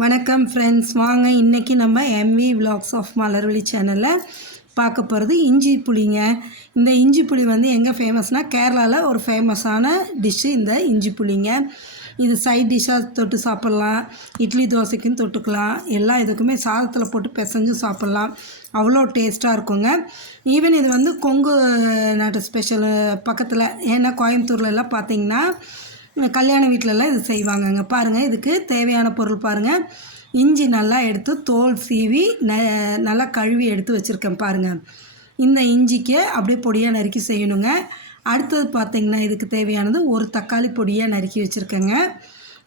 வணக்கம் ஃப்ரெண்ட்ஸ் வாங்க இன்றைக்கி நம்ம எம்வி விலாக்ஸ் ஆஃப் மலர்வழி சேனலில் பார்க்க போகிறது இஞ்சி புளிங்க. இந்த இஞ்சி புளி வந்து எங்கே ஃபேமஸ்னால் கேரளாவில் ஒரு ஃபேமஸான டிஷ்ஷு இந்த இஞ்சி புளிங்க. இது சைட் டிஷ்ஷாக தொட்டு சாப்பிட்லாம். இட்லி தோசைக்கும் தொட்டுக்கலாம். எல்லா இதுக்குமே சாதத்தில் போட்டு பிசைஞ்சு சாப்பிட்லாம். அவ்வளோ டேஸ்ட்டாக இருக்குங்க. ஈவன் இது வந்து கொங்கு நாட்டு ஸ்பெஷல் பக்கத்தில் ஏன்னா கோயம்புத்தூர்ல எல்லாம் பார்த்தீங்கன்னா கல்யாண வீட்டிலலாம் இது செய்வாங்கங்க. பாருங்கள் இதுக்கு தேவையான பொருள் பாருங்கள் இஞ்சி நல்லா எடுத்து தோல் சீவி ந நல்லா கழுவி எடுத்து வச்சுருக்கேன் பாருங்கள் இந்த இஞ்சிக்கு அப்படியே பொடியாக நறுக்கி செய்யணுங்க. அடுத்தது பார்த்திங்கன்னா இதுக்கு தேவையானது ஒரு தக்காளி பொடியாக நறுக்கி வச்சுருக்கேங்க.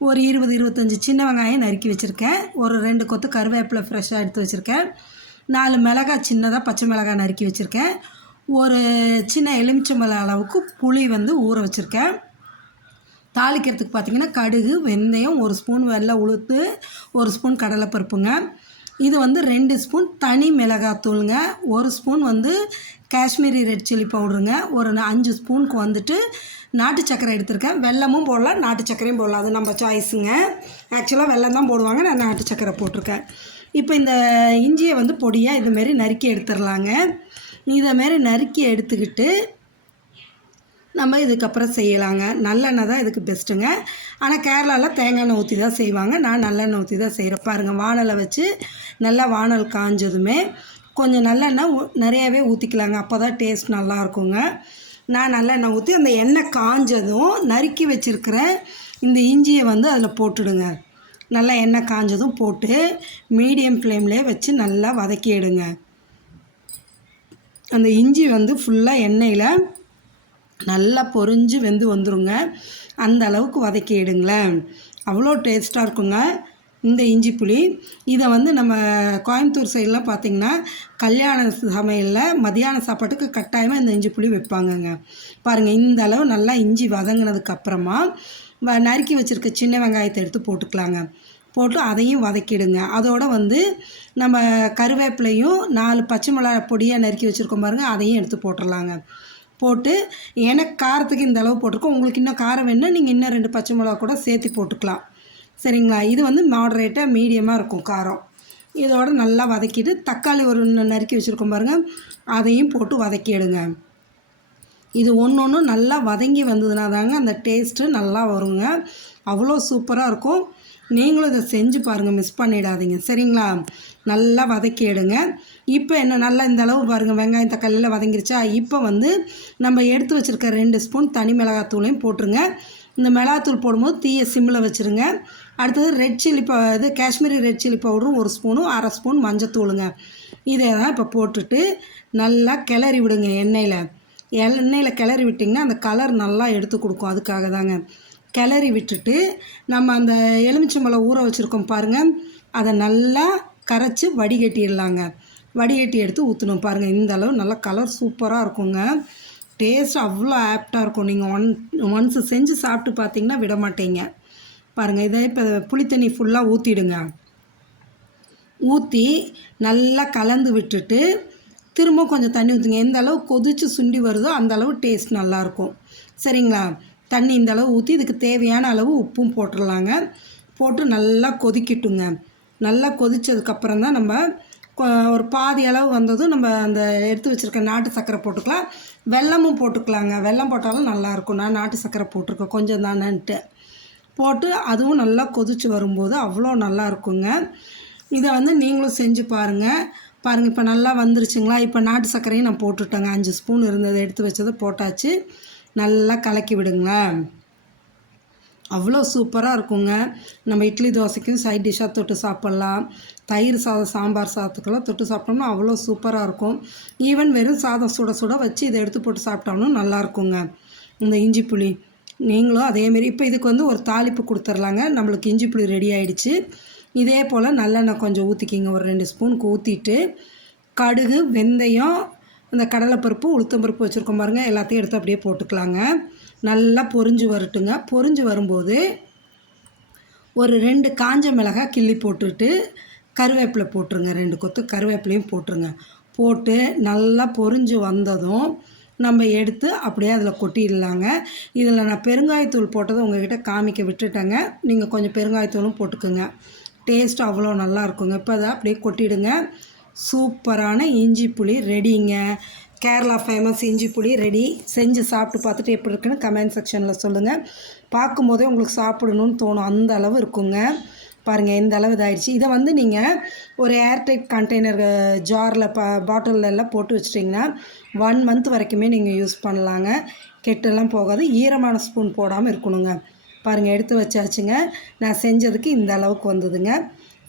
ஒரு இருபது இருபத்தஞ்சி சின்ன வெங்காயம் நறுக்கி வச்சுருக்கேன். ஒரு ரெண்டு கொத்து கருவேப்பிலை ஃப்ரெஷ்ஷாக எடுத்து வச்சுருக்கேன். நாலு மிளகாய் சின்னதாக பச்சை மிளகாய் நறுக்கி வச்சுருக்கேன். ஒரு சின்ன எலுமிச்சம்பழம் அளவுக்கு புளி வந்து ஊற வச்சுருக்கேன். தாளிக்கிறதுக்கு பார்த்திங்கன்னா கடுகு வெந்தயம் ஒரு ஸ்பூன் வெள்ளை உளுத்து ஒரு ஸ்பூன் கடலைப்பருப்புங்க. இது வந்து ரெண்டு ஸ்பூன் தனி மிளகாத்தூளுங்க. ஒரு ஸ்பூன் வந்து காஷ்மீரி ரெட் சில்லி பவுடருங்க ஒரு அஞ்சு ஸ்பூனுக்கு வந்துட்டு நாட்டு சக்கரை எடுத்திருக்கேன். வெல்லமும் போடலாம் நாட்டு சக்கரையும் போடலாம். அது நம்ம சாய்ஸுங்க ஆக்சுவலாக வெல்லம் தான் போடுவாங்க. நான் நாட்டு சக்கரை போட்டிருக்கேன். இப்போ இந்த இஞ்சியை வந்து பொடியாக இதுமாரி நறுக்கி எடுத்துடலாங்க இதைமாரி நறுக்கி எடுத்துக்கிட்டு நம்ம இதுக்கப்புறம் செய்யலாங்க. நல்லெண்ணெய் தான் இதுக்கு பெஸ்ட்டுங்க ஆனால் கேரளாவில் தேங்காய் எண்ணெய் ஊற்றி தான் செய்வாங்க. நான் நல்லெண்ணெய் ஊற்றி தான் செய்கிறேன் பாருங்கள் வானலை வச்சு நல்லா வானல் காஞ்சதுமே கொஞ்சம் நல்லெண்ணெய் நிறையாவே ஊற்றிக்கலாங்க அப்போ தான் டேஸ்ட் நல்லா இருக்குங்க. நான் நல்லெண்ணெய் ஊற்றி அந்த எண்ணெய் காஞ்சதும் நறுக்கி வச்சுருக்கிற இந்த இஞ்சியை வந்து அதில் போட்டுடுங்க. நல்லா எண்ணெய் காஞ்சதும் போட்டு மீடியம் ஃப்ளேம்லேயே வச்சு நல்லா வதக்கிடுங்க அந்த இஞ்சி வந்து ஃபுல்லாக எண்ணெயில் நல்லா பொறிஞ்சு வெந்து வந்துருங்க. அந்த அளவுக்கு வதக்கிடுங்களேன் அவ்வளோ டேஸ்ட்டாக இருக்குங்க. இந்த இஞ்சி புளி. இதை வந்து நம்ம கோயம்புத்தூர் சைடெலாம் பார்த்திங்கன்னா கல்யாண சமையலில் மதியான சாப்பாட்டுக்கு கட்டாயமாக இந்த இஞ்சி புளி வைப்பாங்கங்க. பாருங்கள் இந்த அளவு நல்லா இஞ்சி வதங்கினதுக்கப்புறமா வ- நறுக்கி வச்சுருக்க சின்ன வெங்காயத்தை எடுத்து போட்டுக்கலாங்க. போட்டு அதையும் வதக்கிடுங்க. அதோடு வந்து நம்ம கருவேப்பிலையும் நாலு பச்சை மிளகா பொடியாக நறுக்கி வச்சுருக்கோம் பாருங்கள் அதையும் எடுத்து போட்டுடலாங்க போட்டு எனக்கு காரத்துக்கு இந்த அளவு போட்டிருக்கோம். உங்களுக்கு இன்னும் காரம் வேணும்னா நீங்கள் இன்னும் ரெண்டு பச்சை மிளகா கூட சேர்த்து போட்டுக்கலாம். சரிங்களா? இது வந்து மாடரேட்டாக மீடியமாக இருக்கும் காரம். இதோட நல்லா வதக்கிட்டு தக்காளி ஒரு நறுக்கி வச்சுருக்கோம் பாருங்கள் அதையும் போட்டு வதக்கிடுங்க இது ஒன்று ஒன்று நல்லா வதங்கி வந்ததுனா தாங்க அந்த டேஸ்ட்டு நல்லா வருங்க. அவ்வளோ சூப்பராக இருக்கும். நீங்களும் இதை செஞ்சு பாருங்கள் மிஸ் பண்ணிடாதீங்க. சரிங்களா? நல்லா வதக்கி எடுங்க. இப்போ என்ன நல்லா இந்த அளவு பாருங்கள் வெங்காயம் தக்காளியில் வதங்கிருச்சா? இப்போ வந்து நம்ம எடுத்து வச்சுருக்க ரெண்டு ஸ்பூன் தனி மிளகாத்தூளையும் போட்டுருங்க. இந்த மிளகாத்தூள் போடும்போது தீயை சிம்மில் வச்சுருங்க. அடுத்தது ரெட் சில்லி ப இது காஷ்மீரி ரெட் சில்லி பவுடரும் ஒரு ஸ்பூனும் அரை ஸ்பூன் மஞ்சத்தூளுங்க. இதை தான் இப்போ போட்டுட்டு நல்லா கிளறி விடுங்க எண்ணெயில். எண்ணெயில் கிளறி விட்டிங்கன்னா அந்த கலர் நல்லா எடுத்து கொடுக்கும். அதுக்காக தாங்க. கிளறி விட்டுட்டு நம்ம அந்த எலுமிச்சம்பழம் ஊற வச்சுருக்கோம் பாருங்கள் அதை நல்லா கரைச்சி வடிகட்டிடலாங்க. வடிகட்டி எடுத்து ஊற்றணும் பாருங்கள் இந்த அளவு நல்லா கலர் சூப்பராக இருக்குங்க. டேஸ்ட் அவ்வளோ ஆப்டாக இருக்கும். நீங்கள் ஒன் ஒன்ஸு செஞ்சு சாப்பிட்டு பார்த்தீங்கன்னா விட மாட்டீங்க. பாருங்கள் இதை இப்போ புளித்தண்ணி ஃபுல்லாக ஊற்றிடுங்க ஊற்றி நல்லா கலந்து விட்டுட்டு திரும்ப கொஞ்சம் தண்ணி ஊற்றுங்க எந்த அளவு கொதிச்சு சுண்டி வருதோ அந்த அளவு டேஸ்ட் நல்லாயிருக்கும் சரிங்களா? தண்ணி இந்த அளவு ஊற்றி இதுக்கு தேவையான அளவு உப்பும் போட்டுடலாங்க போட்டு நல்லா கொதிக்கட்டுங்க. நல்லா கொதித்ததுக்கப்புறம் தான் நம்ம கொ- ஒரு பாதி அளவு வந்ததும் நம்ம அந்த எடுத்து வச்சுருக்க நாட்டு சர்க்கரை போட்டுக்கலாம். வெல்லமும் போட்டுக்கலாங்க. வெல்லம் போட்டாலும் நல்லாயிருக்கும். நான் நாட்டு சர்க்கரை போட்டிருக்கேன். கொஞ்சம் தானேன்ட்டு. போட்டு அதுவும் நல்லா கொதித்து வரும்போது அவ்வளோ நல்லா இருக்குங்க இதை வந்து நீங்களும் செஞ்சு பாருங்கள் பாருங்கள் இப்போ நல்லா வந்துருச்சுங்களா? இப்போ நாட்டு சர்க்கரையும் நான் போட்டுட்டேங்க. அஞ்சு ஸ்பூன் இருந்ததை எடுத்து வச்சதை போட்டாச்சு. நல்லா கலக்கி விடுங்களேன் அவ்வளோ சூப்பராக இருக்குங்க. நம்ம இட்லி தோசைக்கும் சைட் டிஷ்ஷாக தொட்டு சாப்பிட்லாம். தயிர் சாதம் சாம்பார் சாதத்துக்கெல்லாம் தொட்டு சாப்பிட்டோம்னா அவ்வளோ சூப்பராக இருக்கும். ஈவன் வெறும் சாதம் சுட சுட வச்சு இதை எடுத்து போட்டு சாப்பிட்டோம்னா நல்லா இருக்குங்க. இந்த இஞ்சி புளி. நீங்களும் அதேமாரி இப்போ இதுக்கு வந்து ஒரு தாளிப்பு கொடுத்துர்லாங்க. நம்மளுக்கு இஞ்சி புளி ரெடி ஆகிடுச்சு இதே போல் நல்லெண்ணெய் கொஞ்சம் ஊற்றிக்கிங்க ஒரு ரெண்டு ஸ்பூனுக்கு ஊற்றிட்டு கடுகு வெந்தயம் அந்த கடலைப்பருப்பு உளுத்தம்பருப்பு வச்சுருக்கோம் பாருங்கள் எல்லாத்தையும் எடுத்து அப்படியே போட்டுக்கலாங்க. நல்லா பொரிஞ்சு வரட்டுங்க. பொரிஞ்சு வரும்போது ஒரு ரெண்டு காஞ்ச மிளகாய் கிள்ளி போட்டுட்டு கருவேப்பிலை போட்டுருங்க. ரெண்டு கொத்து கருவேப்பிலையும் போட்டுருங்க. போட்டு நல்லா பொரிஞ்சு வந்ததும் நம்ம எடுத்து அப்படியே அதில் கொட்டிடலாங்க. இதில் நான் பெருங்காயத்தூள் போட்டதை உங்ககிட்ட காமிக்க விட்டுட்டேங்க. நீங்கள் கொஞ்சம் பெருங்காயத்தூளும் போட்டுக்கோங்க. டேஸ்ட் அவ்வளோ நல்லா இருக்குங்க. இப்போ அதை அப்படியே கொட்டிடுங்க. சூப்பரான இஞ்சி புளி ரெடிங்க. கேரளா ஃபேமஸ் இஞ்சி புளி ரெடி செஞ்சு சாப்பிட்டு பார்த்துட்டு எப்படி இருக்குன்னு கமெண்ட் செக்ஷனில் சொல்லுங்கள் பார்க்கும்போதே உங்களுக்கு சாப்பிடணும்னு தோணும். அந்த அளவு இருக்குங்க. பாருங்கள் இந்த அளவு இதாகிடுச்சு இதை வந்து நீங்கள் ஒரு ஏர்டைட் கண்டெய்னர் ஜாரில் ப பாட்டிலில் எல்லாம் போட்டு வச்சிட்டிங்கன்னா ஒன் மந்த் வரைக்குமே நீங்கள் யூஸ் பண்ணலாங்க. கெட்டெல்லாம் போகாது. ஈரமான ஸ்பூன் போடாமல் இருக்கணுங்க. பாருங்கள் எடுத்து வச்சாச்சுங்க. நான் செஞ்சதுக்கு இந்த அளவுக்கு வந்ததுங்க.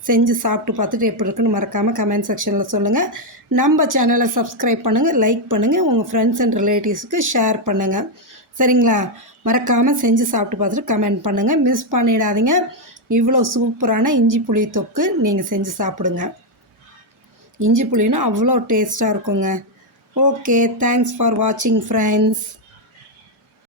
செஞ்சு சாப்பிட்டு பார்த்துட்டு எப்படி இருக்குன்னு மறக்காமல் கமெண்ட் செக்ஷனில் சொல்லுங்கள் நம்ம சேனலை சப்ஸ்கிரைப் பண்ணுங்கள் லைக் பண்ணுங்கள் உங்கள் ஃப்ரெண்ட்ஸ் அண்ட் ரிலேட்டிவ்ஸுக்கு ஷேர் பண்ணுங்கள் சரிங்களா? மறக்காமல் செஞ்சு சாப்பிட்டு பார்த்துட்டு கமெண்ட் பண்ணுங்கள் மிஸ் பண்ணிடாதீங்க. இவ்வளோ சூப்பரான இஞ்சி புளி தொக்கு நீங்கள் செஞ்சு சாப்பிடுங்க. இஞ்சி புளினா அவ்வளோ டேஸ்ட்டாக இருக்குங்க. ஓகே தேங்க்ஸ் ஃபார் வாட்சிங் ஃப்ரெண்ட்ஸ்